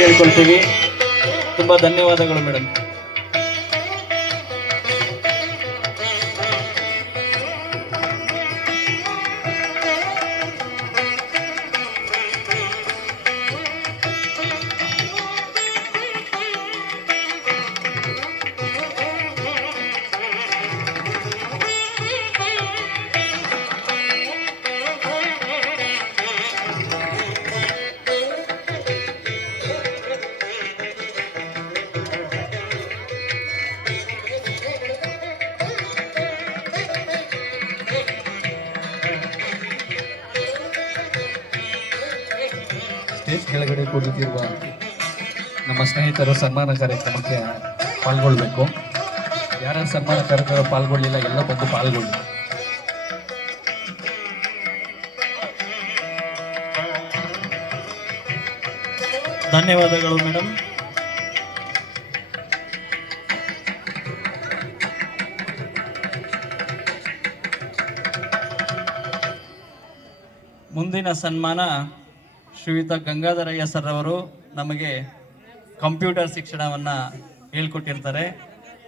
ಕೇಳ್ಕೊಳ್ತೀವಿ. ತುಂಬಾ ಧನ್ಯವಾದಗಳು madam. Stage ಕೆಳಗಡೆ ಕುಳಿತಿರುವ ನಮ್ಮ ಸ್ನೇಹಿತರು ಸನ್ಮಾನ ಕಾರ್ಯಕ್ರಮಕ್ಕೆ ಪಾಲ್ಗೊಳ್ಬೇಕು. ಯಾರ್ಯಾರು ಸನ್ಮಾನ ಕಾರ್ಯಕ್ರಮ ಪಾಲ್ಗೊಳ್ಳಿಲ್ಲ ಎಲ್ಲ ಬಂದು ಪಾಲ್ಗೊಳ್ಳಿ. ಧನ್ಯವಾದಗಳು ಮೇಡಮ್. ಮುಂದಿನ ಸನ್ಮಾನ ಶ್ರೀಯುತ ಗಂಗಾಧರಯ್ಯ ಸರ್ ಅವರು ನಮಗೆ ಕಂಪ್ಯೂಟರ್ ಶಿಕ್ಷಣವನ್ನು ಹೇಳ್ಕೊಟ್ಟಿರ್ತಾರೆ.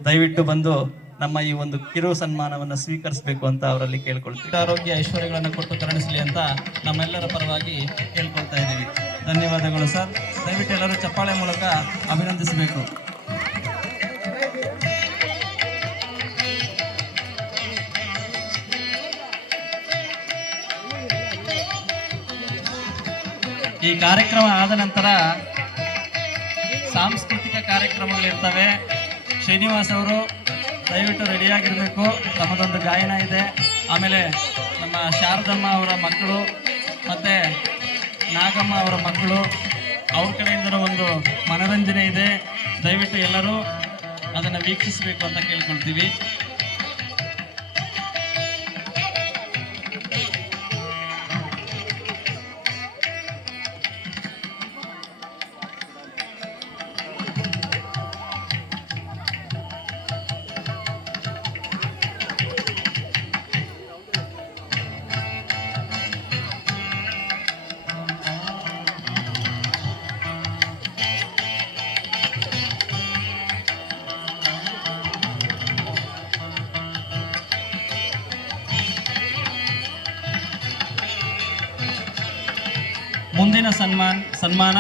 ದಯವಿಟ್ಟು ಬಂದು ನಮ್ಮ ಈ ಒಂದು ಕಿರು ಸನ್ಮಾನವನ್ನು ಸ್ವೀಕರಿಸಬೇಕು ಅಂತ ಅವರಲ್ಲಿ ಕೇಳ್ಕೊಳ್ತೀವಿ. ಆರೋಗ್ಯ ಐಶ್ವರ್ಯಗಳನ್ನು ಕೊಟ್ಟು ಕರುಣಿಸಲಿ ಅಂತ ನಮ್ಮೆಲ್ಲರ ಪರವಾಗಿ ಕೇಳ್ಕೊಳ್ತಾ ಇದ್ದೀವಿ. ಧನ್ಯವಾದಗಳು ಸರ್. ದಯವಿಟ್ಟು ಎಲ್ಲರೂ ಚಪ್ಪಾಳೆ ಮೂಲಕ ಅಭಿನಂದಿಸಬೇಕು. ಈ ಕಾರ್ಯಕ್ರಮ ಆದ ನಂತರ ಸಾಂಸ್ಕೃತಿಕ ಕಾರ್ಯಕ್ರಮಗಳಿರ್ತವೆ. ಶ್ರೀನಿವಾಸ್ ಅವರು ದಯವಿಟ್ಟು ರೆಡಿಯಾಗಿರಬೇಕು. ತಮ್ಮದೊಂದು ಗಾಯನ ಇದೆ. ಆಮೇಲೆ ನಮ್ಮ ಶಾರದಮ್ಮ ಅವರ ಮಕ್ಕಳು ಮತ್ತು ನಾಗಮ್ಮ ಅವರ ಮಕ್ಕಳು ಅವ್ರ ಕಡೆಯಿಂದ ಒಂದು ಮನರಂಜನೆ ಇದೆ. ದಯವಿಟ್ಟು ಎಲ್ಲರೂ ಅದನ್ನು ವೀಕ್ಷಿಸಬೇಕು ಅಂತ ಕೇಳ್ಕೊಳ್ತೀವಿ. ಮುಂದಿನ ಸನ್ಮಾನ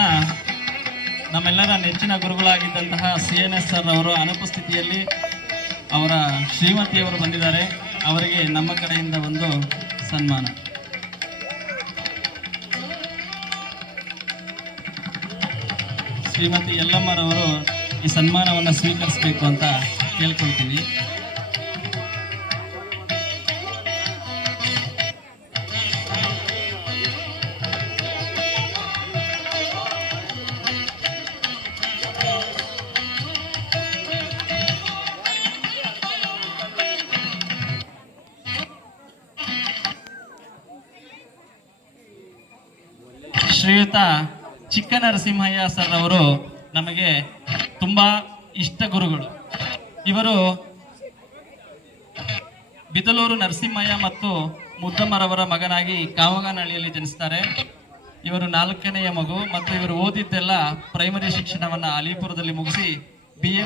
ನಮ್ಮೆಲ್ಲರ ನೆಚ್ಚಿನ ಗುರುಗಳಾಗಿದ್ದಂತಹ CNS ಸರ್ ಅವರ ಅನುಪಸ್ಥಿತಿಯಲ್ಲಿ ಅವರ ಶ್ರೀಮತಿಯವರು ಬಂದಿದ್ದಾರೆ. ಅವರಿಗೆ ನಮ್ಮ ಕಡೆಯಿಂದ ಒಂದು ಸನ್ಮಾನ. ಶ್ರೀಮತಿ ಯಲ್ಲಮ್ಮರವರು ಈ ಸನ್ಮಾನವನ್ನು ಸ್ವೀಕರಿಸಬೇಕು ಅಂತ ಕೇಳ್ಕೊಳ್ತೀವಿ. ಶ್ರೀಯುತ ಚಿಕ್ಕನರಸಿಂಹಯ್ಯ ಸರ್ ಅವರು ನಮಗೆ ತುಂಬಾ ಇಷ್ಟ ಗುರುಗಳು. ಇವರು ಬಿದಲೂರು ನರಸಿಂಹಯ್ಯ ಮತ್ತು ಮುದ್ದಮ್ಮರವರ ಮಗನಾಗಿ ಕಾಮಗಾನಹಳ್ಳಿಯಲ್ಲಿ ಜನಿಸ್ತಾರೆ. ಇವರು 4ನೆಯ ಮಗು ಮತ್ತು ಇವರು ಓದಿದ್ದೆಲ್ಲ ಪ್ರೈಮರಿ ಶಿಕ್ಷಣವನ್ನು ಅಲಿಪುರದಲ್ಲಿ ಮುಗಿಸಿ BA